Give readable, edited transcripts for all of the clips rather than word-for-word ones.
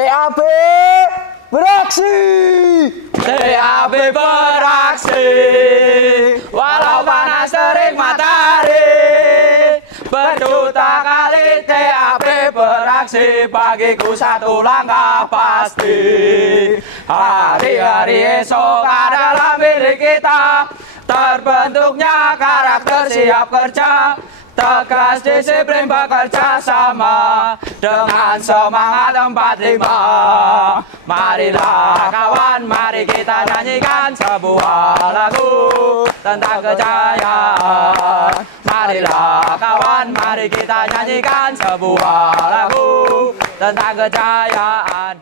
TAB beraksi. TAB beraksi. Walau panas terik matahari, berjuta kali TAB beraksi, bagiku satu langkah pasti. Hari-hari esok adalah milik kita, terbentuknya karakter siap kerja, tegas disiplin bekerja sama, dengan semangat 45. Marilah kawan, mari kita nyanyikan sebuah lagu tentang kejayaan. Marilah kawan, mari kita nyanyikan sebuah lagu tentang kejayaan.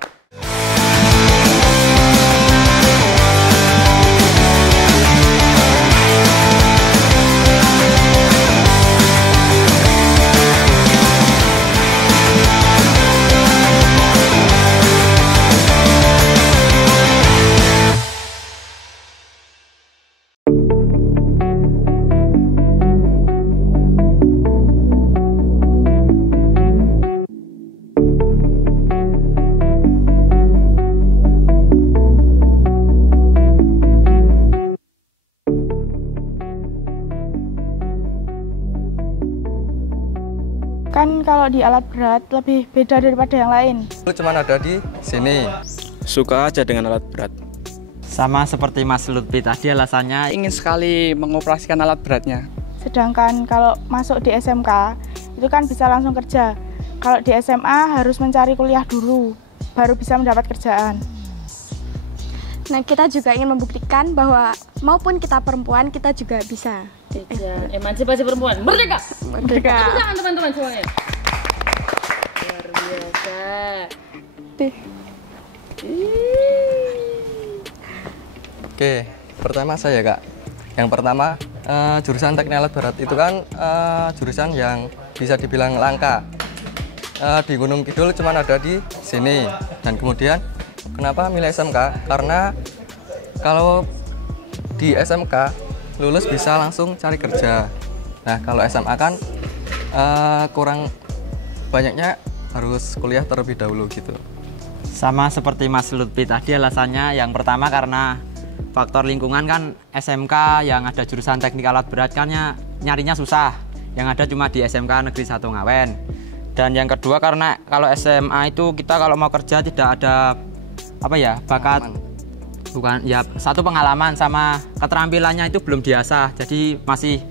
Kan kalau di alat berat lebih beda daripada yang lain. Cuman ada di sini. Suka aja dengan alat berat. Sama seperti Mas Lutfi tadi, alasannya ingin sekali mengoperasikan alat beratnya. Sedangkan kalau masuk di SMK itu kan bisa langsung kerja. Kalau di SMA harus mencari kuliah dulu, baru bisa mendapat kerjaan. Nah, kita juga ingin membuktikan bahwa maupun kita perempuan, kita juga bisa. Emansipasi perempuan, merdeka! Merdeka. Tepuk tangan teman-teman semuanya. Luar biasa. Oke, pertama saya Kak. Yang pertama, jurusan teknik alat berat itu kan jurusan yang bisa dibilang langka. Di Gunung Kidul cuma ada di sini. Dan kemudian kenapa milih SMK? Karena kalau di SMK lulus bisa langsung cari kerja. Nah, kalau SMA kan kurang banyaknya harus kuliah terlebih dahulu gitu. sama seperti Mas Lutfi tadi, alasannya yang pertama karena faktor lingkungan. Kan SMK yang ada jurusan teknik alat berat kan nyarinya susah, yang ada cuma di SMK Negeri 1 Ngawen. Dan yang kedua karena kalau SMA itu kita kalau mau kerja tidak ada bakat, bukan ya, satu pengalaman sama keterampilannya itu belum diasah, jadi masih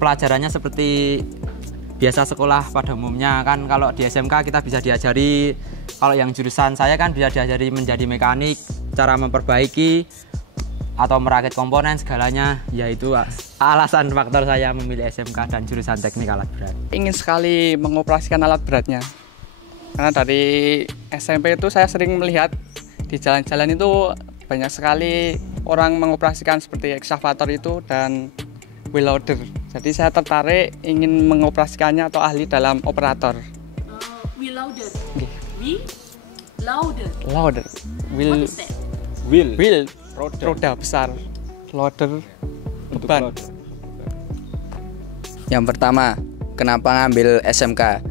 pelajarannya seperti biasa sekolah pada umumnya. Kan kalau di SMK kita bisa diajari, kalau yang jurusan saya kan bisa diajari menjadi mekanik, cara memperbaiki atau merakit komponen segalanya. Yaitu alasan faktor saya memilih SMK dan jurusan teknik alat berat. Ingin sekali mengoperasikan alat beratnya, karena dari SMP itu saya sering melihat di jalan-jalan itu banyak sekali orang mengoperasikan seperti ekskavator itu dan wheel loader. Jadi saya tertarik ingin mengoperasikannya atau ahli dalam operator. Wheel loader. Wheel loader. Loader. Wheel. Roda besar. Loader. Beban. Yang pertama, kenapa ngambil SMK?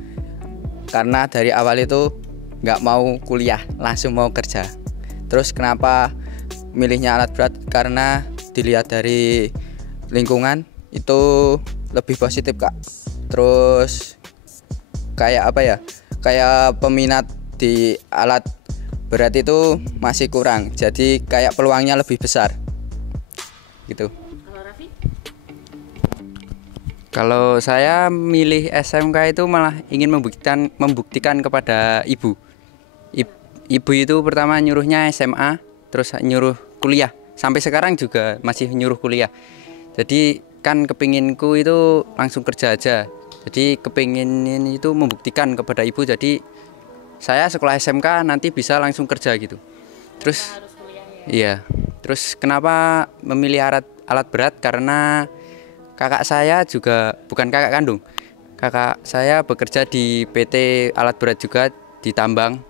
Karena dari awal itu nggak mau kuliah, langsung mau kerja. Terus kenapa milihnya alat berat? Karena dilihat dari lingkungan itu lebih positif, Kak. Terus kayak kayak peminat di alat berat itu masih kurang, jadi kayak peluangnya lebih besar gitu. Kalau Raffi? Kalau saya milih SMK itu malah ingin membuktikan kepada ibu. Ibu itu pertama nyuruhnya SMA, terus nyuruh kuliah. Sampai sekarang juga masih nyuruh kuliah. Jadi kan kepinginku itu langsung kerja aja. Jadi kepingin itu membuktikan kepada ibu. Jadi saya sekolah SMK nanti bisa langsung kerja gitu. Terus iya. Terus kenapa memilih alat berat? Karena kakak saya juga, bukan kakak kandung, kakak saya bekerja di PT alat berat juga di tambang.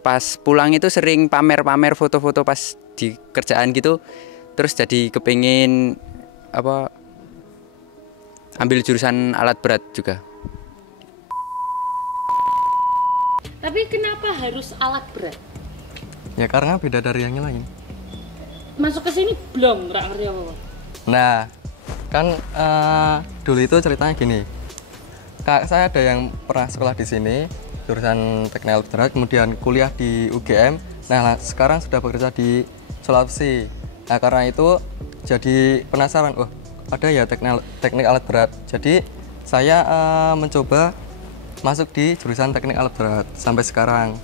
Pas pulang itu sering pamer-pamer foto-foto pas di kerjaan gitu. Terus jadi kepingin ambil jurusan alat berat juga. Tapi kenapa harus alat berat? Ya karena beda dari yang lain. Masuk ke sini belum, nggak ngerti apa-apa. Nah, kan dulu itu ceritanya gini. Kak saya ada yang pernah sekolah di sini, jurusan teknik alat berat, kemudian kuliah di UGM. Nah, sekarang sudah bekerja di Sulawesi. Nah, karena itu jadi penasaran, oh ada ya teknik alat berat. Jadi saya mencoba masuk di jurusan teknik alat berat sampai sekarang.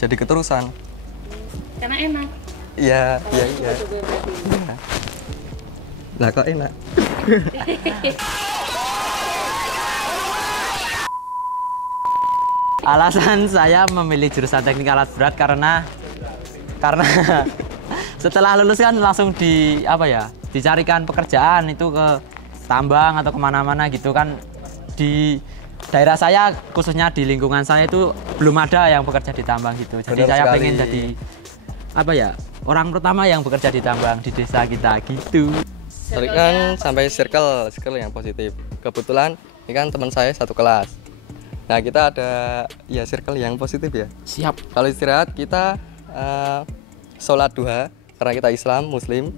Jadi keterusan. Karena enak. Iya, iya, iya. Lah kok enak. Alasan saya memilih jurusan teknik alat berat karena setelah lulus kan langsung dicarikan pekerjaan itu ke tambang atau kemana-mana gitu kan. Di daerah saya khususnya di lingkungan saya itu belum ada yang bekerja di tambang gitu. Jadi Benar saya sekali. pengen jadi orang pertama yang bekerja di tambang di desa kita gitu. Tadi kan sampai circle yang positif. Kebetulan ini kan teman saya satu kelas. Nah, kita ada ya circle yang positif ya. Siap. Kalau istirahat kita sholat duha karena kita Islam Muslim.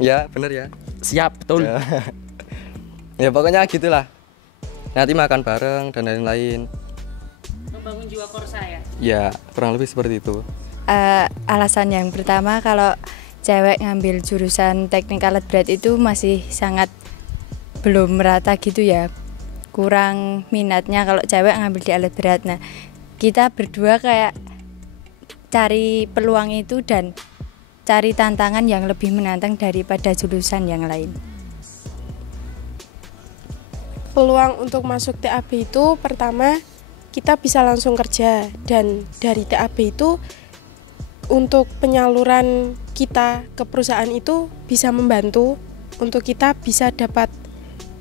Ya bener ya. Siap, betul. Ya, ya pokoknya gitulah. Nanti makan bareng dan lain-lain. Membangun jiwa korsa ya. Ya kurang lebih seperti itu. Alasan yang pertama, kalau cewek ngambil jurusan teknik alat berat itu masih sangat belum merata gitu ya, kurang minatnya kalau cewek ngambil di alat berat. Nah, kita berdua kayak cari peluang itu dan cari tantangan yang lebih menantang daripada jurusan yang lain. Peluang untuk masuk TAB itu pertama kita bisa langsung kerja, dan dari TAB itu untuk penyaluran kita ke perusahaan itu bisa membantu untuk kita bisa dapat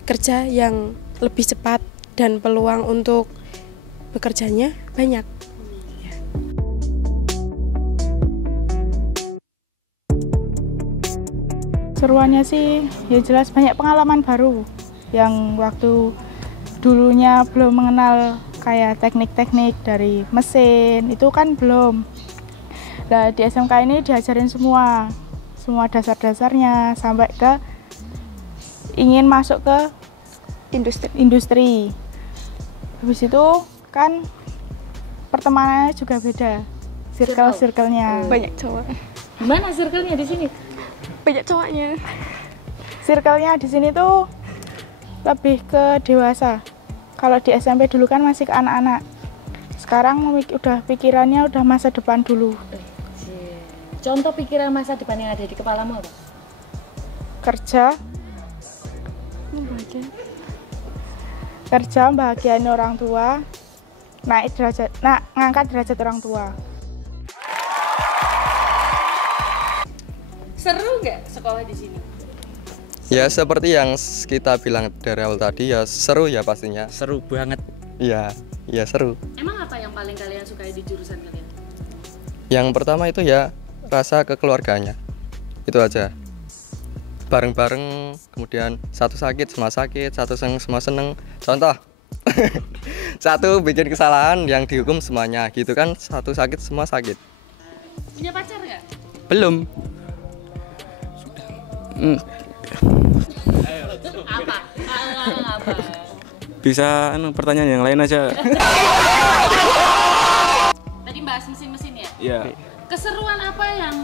kerja yang lebih cepat dan peluang untuk bekerjanya banyak. Seruannya sih ya jelas banyak pengalaman baru yang waktu dulunya belum mengenal kayak teknik-teknik dari mesin itu kan belum. Nah, di SMK ini diajarin semua dasar-dasarnya sampai ke ingin masuk ke industri. Habis itu kan pertemanannya juga beda, circle-nya. Banyak cowok. Gimana circle-nya di sini? Banyak cowoknya. Circle-nya di sini tuh lebih ke dewasa. Kalau di SMP dulu kan masih ke anak-anak. Sekarang udah pikirannya udah masa depan dulu. Contoh pikiran masa depan yang ada di kepalamu apa? Kerja, bahagiain orang tua, ngangkat derajat orang tua. Seru nggak sekolah di sini? Ya seperti yang kita bilang dari awal tadi ya seru ya pastinya. Seru banget. Iya, ya seru. Emang apa yang paling kalian sukai di jurusan kalian? Yang pertama itu ya rasa kekeluarganya. Itu aja. Bareng-bareng, kemudian satu sakit, satu seneng, semua seneng. Contoh, satu bikin kesalahan yang dihukum semuanya gitu kan, satu sakit, semua sakit. Punya pacar nggak? Belum. Apa? Apa? Bisa pertanyaan yang lain aja. Tadi bahas mesin-mesin ya? Iya. Keseruan apa yang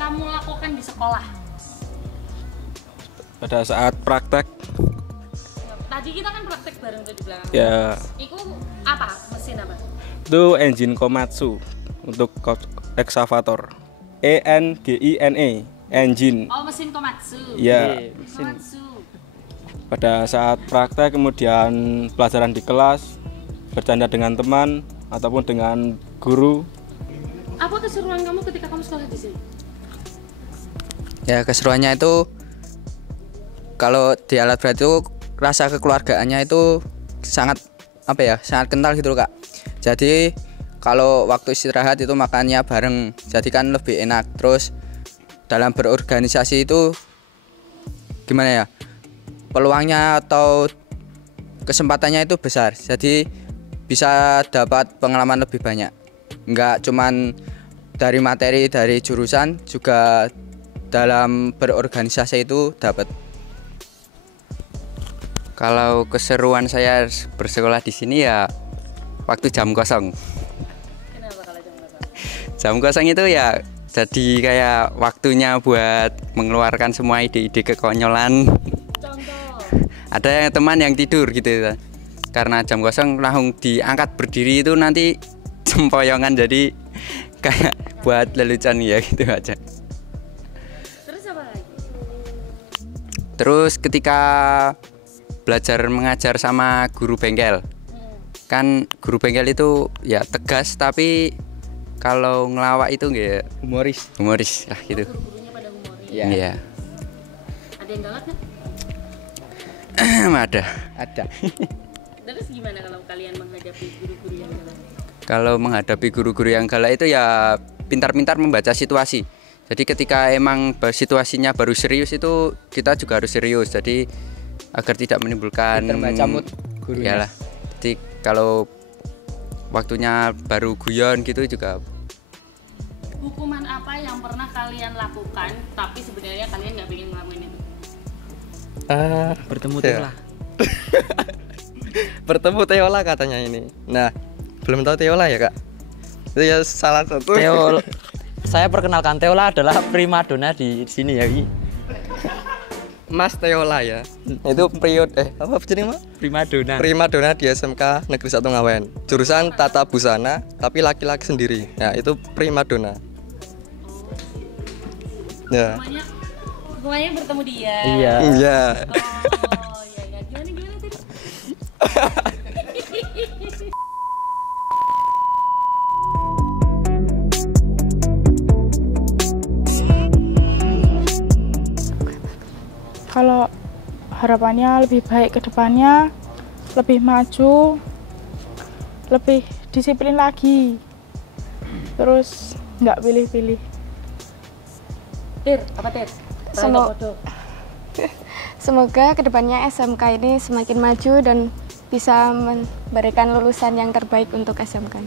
kamu lakukan di sekolah? Pada saat praktek Tadi kita kan praktek bareng tuh di belakang. ya Itu apa? Mesin apa? itu engine Komatsu untuk eksavator. ENGINE engine. Oh, mesin Komatsu. Ya. Komatsu. Pada saat praktek kemudian pelajaran di kelas, bercanda dengan teman ataupun dengan guru. Apa keseruan kamu ketika kamu sekolah di sini? Ya keseruannya itu kalau di alat berat itu rasa kekeluargaannya itu sangat sangat kental gitu loh Kak. Jadi kalau waktu istirahat itu makannya bareng, jadi kan lebih enak. Terus dalam berorganisasi itu gimana ya, peluangnya atau kesempatannya itu besar. Jadi bisa dapat pengalaman lebih banyak. Enggak cuman dari materi dari jurusan, juga dalam berorganisasi itu dapat. Kalau keseruan saya bersekolah di sini ya waktu jam kosong. Kenapa kalau jam kosong? Jam kosong itu ya jadi kayak waktunya buat mengeluarkan semua ide-ide kekonyolan. Contoh? Ada teman yang tidur gitu. Karena jam kosong langsung diangkat berdiri itu nanti sempoyongan, jadi kayak buat lelucon ya gitu aja. Terus apa lagi? Terus ketika belajar mengajar sama guru bengkel, kan guru bengkel itu ya tegas, tapi kalau ngelawak itu enggak humoris lah gitu. Guru-gurunya pada humoris. Iya. Ada yang galak kan? Ada. Terus gimana kalau kalian menghadapi guru-guru yang galak? Kalau menghadapi guru-guru yang galak itu ya pintar-pintar membaca situasi. Jadi ketika emang situasinya baru serius itu kita juga harus serius. Jadi agar tidak menimbulkan Terbaca mood gurunya. Iyalah. Jadi kalau waktunya baru guyon gitu juga. Hukuman apa yang pernah kalian lakukan tapi sebenarnya kalian nggak pengen ngelakuin itu? Bertemu Ya. Teola. Bertemu Teola katanya ini. Nah, belum tahu Teola ya kak? Itu ya salah satu. Saya perkenalkan, Teola adalah primadona di sini ya. Mas Teola ya. Itu periode apa jadi Mas? Primadona. Primadona di SMK Negeri 1 Ngawen. Jurusan Tata Busana tapi laki-laki sendiri. Nah, itu primadona. Ya. Semuanya bertemu dia. Iya. Iya. Oh iya. Gimana tadi? Kalau harapannya lebih baik ke depannya, lebih maju, lebih disiplin lagi, terus nggak pilih-pilih. Tir, apa Tir? Semoga kedepannya SMK ini semakin maju dan bisa memberikan lulusan yang terbaik untuk SMK.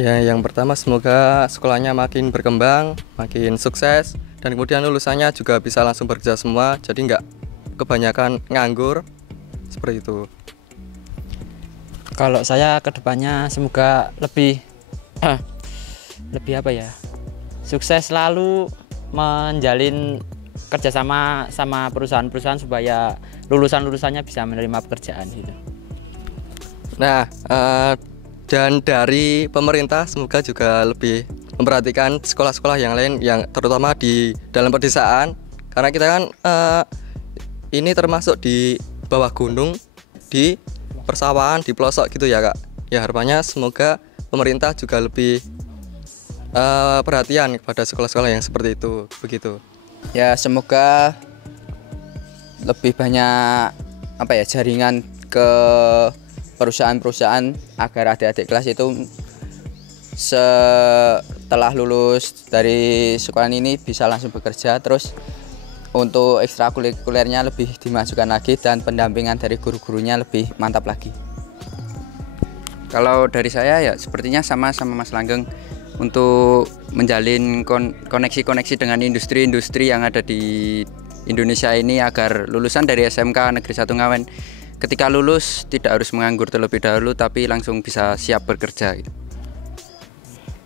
Ya, yang pertama semoga sekolahnya makin berkembang, makin sukses, dan kemudian lulusannya juga bisa langsung bekerja semua, jadi nggak kebanyakan nganggur, seperti itu. Kalau saya kedepannya semoga lebih apa ya, sukses selalu menjalin kerjasama sama perusahaan-perusahaan supaya lulusan-lulusannya bisa menerima pekerjaan gitu. Nah, dan dari pemerintah semoga juga lebih memperhatikan sekolah-sekolah yang lain, yang terutama di dalam pedesaan, karena kita kan ini termasuk di bawah gunung, di persawahan, di pelosok gitu ya kak. Ya harapannya semoga pemerintah juga lebih perhatian kepada sekolah-sekolah yang seperti itu, begitu. Ya semoga lebih banyak jaringan ke perusahaan-perusahaan agar adik-adik kelas itu setelah lulus dari sekolah ini bisa langsung bekerja, terus untuk ekstrakurikulernya lebih dimasukkan lagi dan pendampingan dari guru-gurunya lebih mantap lagi. Kalau dari saya ya sepertinya sama Mas Langgeng, untuk menjalin koneksi-koneksi dengan industri-industri yang ada di Indonesia ini agar lulusan dari SMK Negeri 1 Ngawen ketika lulus tidak harus menganggur terlebih dahulu tapi langsung bisa siap bekerja gitu.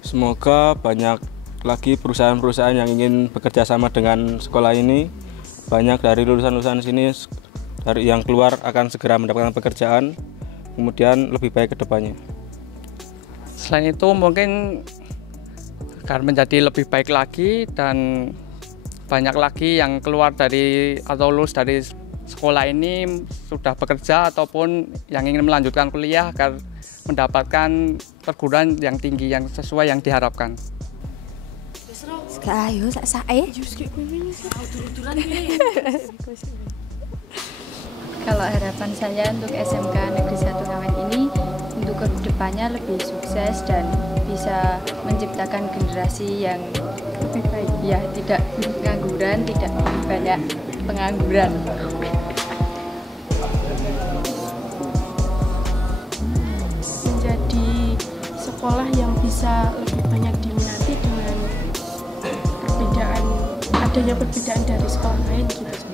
Semoga banyak lagi perusahaan-perusahaan yang ingin bekerja sama dengan sekolah ini. Banyak dari lulusan-lulusan sini dari yang keluar akan segera mendapatkan pekerjaan, kemudian lebih baik ke depannya. Selain itu mungkin agar menjadi lebih baik lagi dan banyak lagi yang keluar dari atau lulus dari sekolah ini sudah bekerja ataupun yang ingin melanjutkan kuliah agar mendapatkan perguruan yang tinggi yang sesuai yang diharapkan. Ayo sae. Kalau harapan saya untuk SMK Negeri 1 Ngawen ini untuk kedepannya lebih sukses dan bisa menciptakan generasi yang lebih baik, ya tidak pengangguran, tidak banyak pengangguran. sekolah yang bisa lebih banyak diminati dengan adanya perbedaan dari sekolah lain gitu.